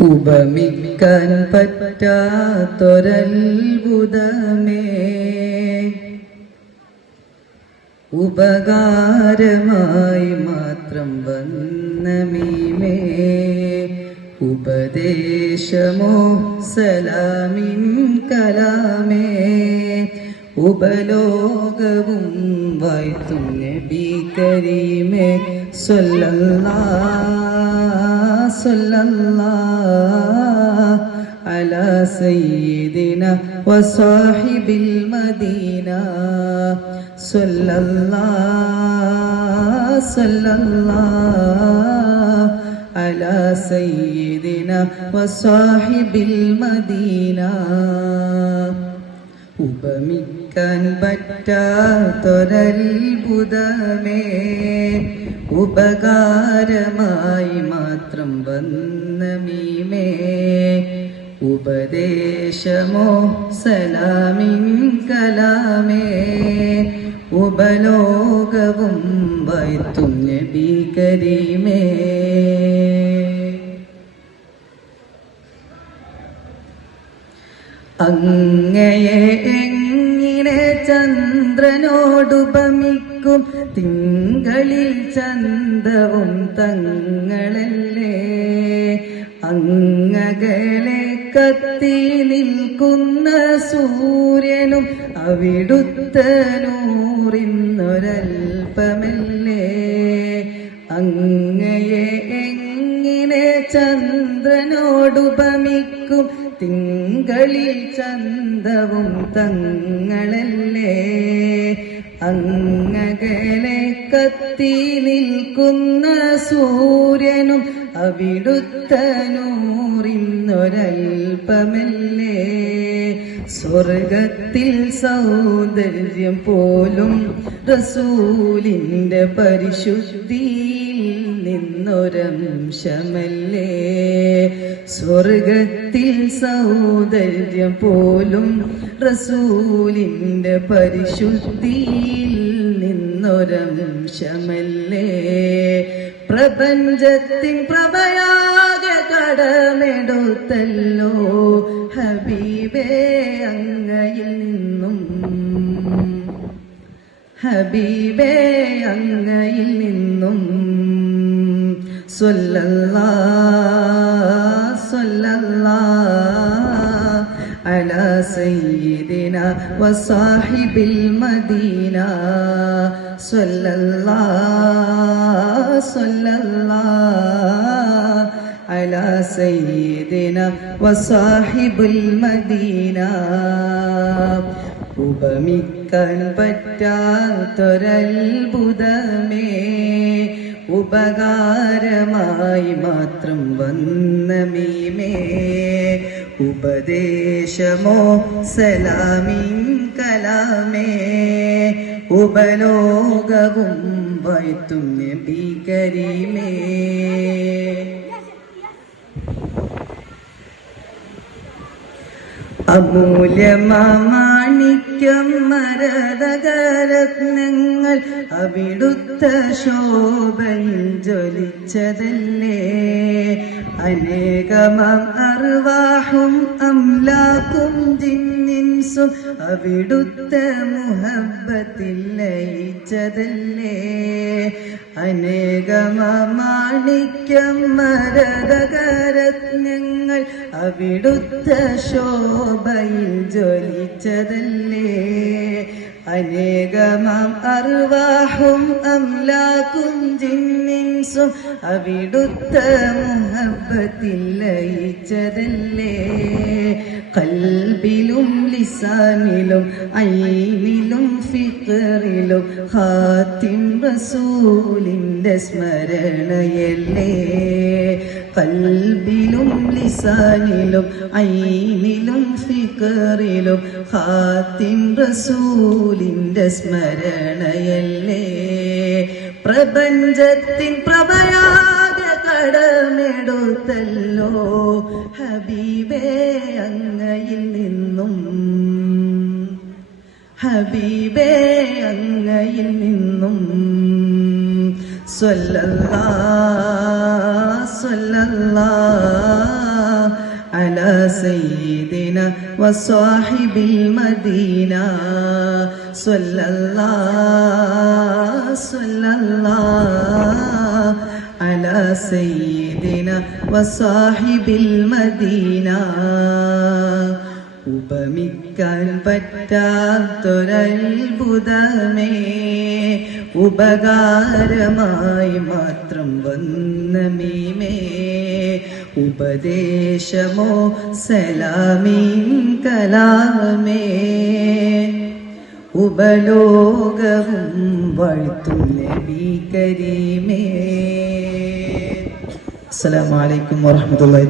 ഉപമിക്കാൻ പറ്റാത്തൊരത്ഭുതമേ. ഉപകാരമായി മാത്രം വന്ന മീമേ ഉപദേശമോ സലാമിൻ കലാമേ. ഉപലോകവും വായ്ത്തും നബി കരീമേ സ്വല്ലല്ലാ സ്വല്ലല്ലാ على سيدنا وصاحب المدينة صلى الله صلى الله على سيدنا وصاحب المدينة ഉപമിക്കാൻ പറ്റാത്തൊരത്ഭുതമേ ഉപകാരമായി മാത്രം വന്ന മീമേ. ഉപദേശമോ സലാമിൻ കലാമേ. ഉപലോകവും വൈത്തും നബി അങ്ങയെ ചന്ദ്രനോടുപമിക്കും തിങ്കളിൽ ചന്തവും തങ്ങളല്ലേ. അങ്ങകളെ കത്തി നിൽക്കുന്ന സൂര്യനും അവിടുത്തനൂറിന്നൊരൽപ്പമല്ലേ അങ്ങയെ എങ്ങനെ ചന്ദ്രനോടുപമിക്കും? തിങ്കളിൽ ചന്തവും തങ്ങളല്ലേ? അങ്ങകളെ കത്തി നിൽക്കുന്ന സൂര്യനും അവിടുത്ത നൂറിന്നൊരൽപ്പമല്ലേ സ്വർഗത്തിൽ സൗന്ദര്യം പോലും റസൂലിന്റെ പരിശുദ്ധിയിൽ നിന്നൊരംശമല്ലേ സ്വർഗത്തിൽ സൗന്ദര്യം പോലും റസൂലിന്റെ പരിശുദ്ധിയിൽ നിന്നൊരംശമല്ലേ പ്രപഞ്ചത്തിൻ പ്രഭയാകെ കടമെടുത്തല്ലോ ഹബീബേ അങ്ങയിൽ നിന്നും. ഹബീബേ അങ്ങയിൽ നിന്നും സല്ലല്ലാ സല്ലല്ലാ അല സയ്യിദിന വസാഹിബിൽ മദീന സല്ലല്ലാ സല്ലല്ലാ അല സയ്യിദിന വസാഹിബുൽ മദീന ഉപമിക്കാൻ പറ്റാത്തൊരത്ഭുതമേ ഉപകാരമായി മാത്രം വന്ന മീമേ. ഉപദേശമോ സലാമീം കലാമേ. ഉപലോകവും വൈത്തും നബി കരീമേ. അമൂല്യമാണിക്യം മരതകരത്നങ്ങൾ അവിടുത്ത ശോഭയിൽ ജ്വലിച്ചതല്ലേ. അനേകമാം അർവാഹും അംലാക്കും ജിന്നിൻസും അവിടുത്ത മുഹബത്തിൽ ലയിച്ചതല്ലേ. അനേകമാണിക്യം മരതകരത്നങ്ങൾ അവിടുത്ത ശോഭയിൽ ജ്വലിച്ചതല്ലേ? അനേകമാം അർവാഹും അംലാക്കും ജിന്നിൻസും അവിടുത്ത മുഹബത്തിൽ ലയിച്ചതല്ലേ കൽബിലും ലിസാനിലും ഐനിലും ഫിക്കറിലും ഹാത്തിം റസൂലിന്റെ സ്മരണയല്ലേ? കൽബിലും ലിസാനിലും ഐനിലും ഫിക്കറിലും ഹാത്തിം റസൂലിന്റെ സ്മരണയല്ലേ? പ്രപഞ്ചത്തിൻ പ്രഭയാക കടമെടുത്തല്ലോ ഹബീബേ അങ്ങയിൽ നിന്നും. ഹബീബേ അങ്ങയിൽ നിന്നും. صلى الله صلى الله على سيدنا وصاحب المدينة. صلى الله صلى الله على سيدنا وصاحب المدينة. ഉപമിക്കാൻ പറ്റാത്തൊരത്ഭുതമേ. ഉപകാരമായി മാത്രം വന്ന മീമേ. ഉപദേശമോ സലാമീൻ കലാമേ. ഉപലോകവും വഴുത്തും നബി കരീമേ. അസ്സലാമു അലൈക്കും വറഹ്മത്തുള്ളാഹി